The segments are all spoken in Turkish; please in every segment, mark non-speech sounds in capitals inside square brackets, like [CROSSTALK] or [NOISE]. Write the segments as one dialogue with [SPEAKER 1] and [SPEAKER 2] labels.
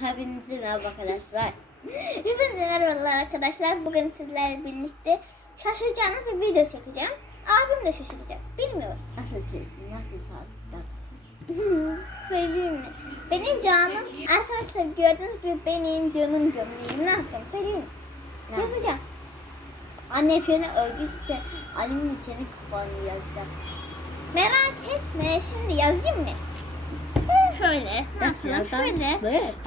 [SPEAKER 1] Hepinize merhaba arkadaşlar.
[SPEAKER 2] Hepinize merhabalar arkadaşlar. Bugün sizlerle birlikte şaşıracağınız bir video çekeceğim. Abim de şaşıracak. Bilmiyorum.
[SPEAKER 1] Nasıl testin, nasıl sarsın? [LAUGHS]
[SPEAKER 2] Söyleyeyim mi? Benim canım, arkadaşlar gördüğünüz gibi benim canım gömleğim. Ne yapacağım söyleyeyim mi?
[SPEAKER 1] Ne
[SPEAKER 2] Yazacağım.
[SPEAKER 1] Anne Fiona öldüyse annemin senin kafanı yazacak.
[SPEAKER 2] Merak etme. Şimdi yazayım mı? Şöyle.
[SPEAKER 1] Yazar?
[SPEAKER 2] Şöyle.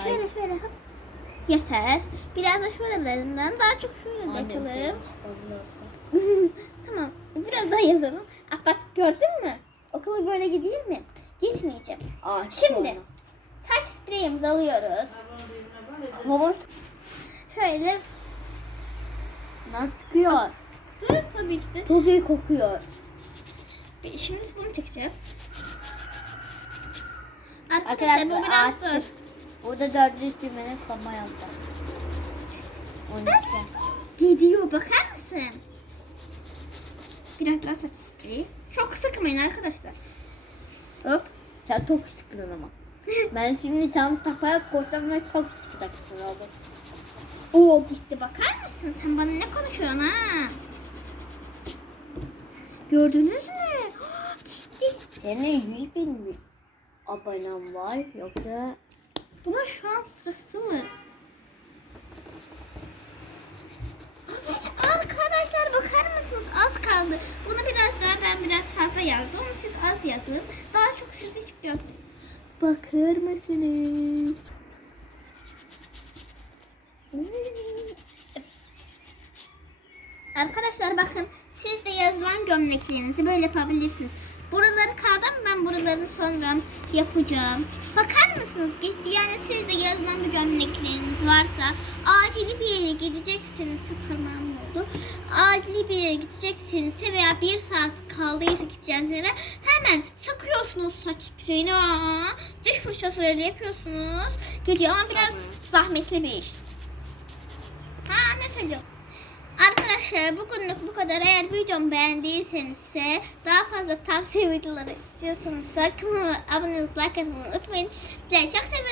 [SPEAKER 2] Şöyle şöyle. hop. Yeter. Biraz da şuralarından daha çok şöyle
[SPEAKER 1] olmasa. [LAUGHS]
[SPEAKER 2] tamam. Biraz daha yazalım. Ah bak gördün mü? Okula böyle gidilir mi? Gitmeyeceğim.
[SPEAKER 1] Ağaç
[SPEAKER 2] Şimdi.
[SPEAKER 1] sonra.
[SPEAKER 2] Saç spreyimizi alıyoruz.
[SPEAKER 1] Kort
[SPEAKER 2] Şöyle.
[SPEAKER 1] nasıl sıkıyor?
[SPEAKER 2] Dur tabii ki de.
[SPEAKER 1] Çok iyi kokuyor.
[SPEAKER 2] Şimdi bunu çekeceğiz. Arkadaşlar, bu biraz zor.
[SPEAKER 1] Burada dördüncü düğmenin kama yaptı. 12.
[SPEAKER 2] Gidiyor bakar mısın? Biraz daha saç spreyi. Çok sıkmayın arkadaşlar. Hop.
[SPEAKER 1] Sen çok sıkıldın ama. [LAUGHS] ben şimdi tam takmaya koştum ve çok sıkıldın oldu.
[SPEAKER 2] Oo gitti bakar mısın? Sen bana ne konuşuyorsun ha? Gördünüz mü? [GASPS] gitti.
[SPEAKER 1] Senin 100 bin mi abonem var yoksa
[SPEAKER 2] Buna şu an sırası mı? Arkadaşlar bakar mısınız? Az kaldı. Bunu biraz daha ben biraz fazla yazdım. Ama siz az yazın. Daha çok sizi çıkıyor.
[SPEAKER 1] bakır mısınız?
[SPEAKER 2] Arkadaşlar bakın siz de yazılan gömleklerinizi böyle yapabilirsiniz. Buraları sonra yapacağım. Bakar mısınız gitti yani siz de yazılan bir gömlekleriniz varsa acil bir yere gideceksiniz. Parmağım oldu. Acil bir yere gideceksiniz veya bir saat kaldıysa gideceğiniz yere hemen sıkıyorsunuz saç spreyini. Aa, Diş fırçasıyla yapıyorsunuz. Gidiyor ama biraz zahmetli bir iş. Ha ne söylüyorum? Arkadaşlar bugünlük bu kadar. Eğer videomu beğendiyseniz daha fazla tavsiye videoları istiyorsanız kanalıma abone olup like atmayı unutmayın. Sizleri çok seviyorum.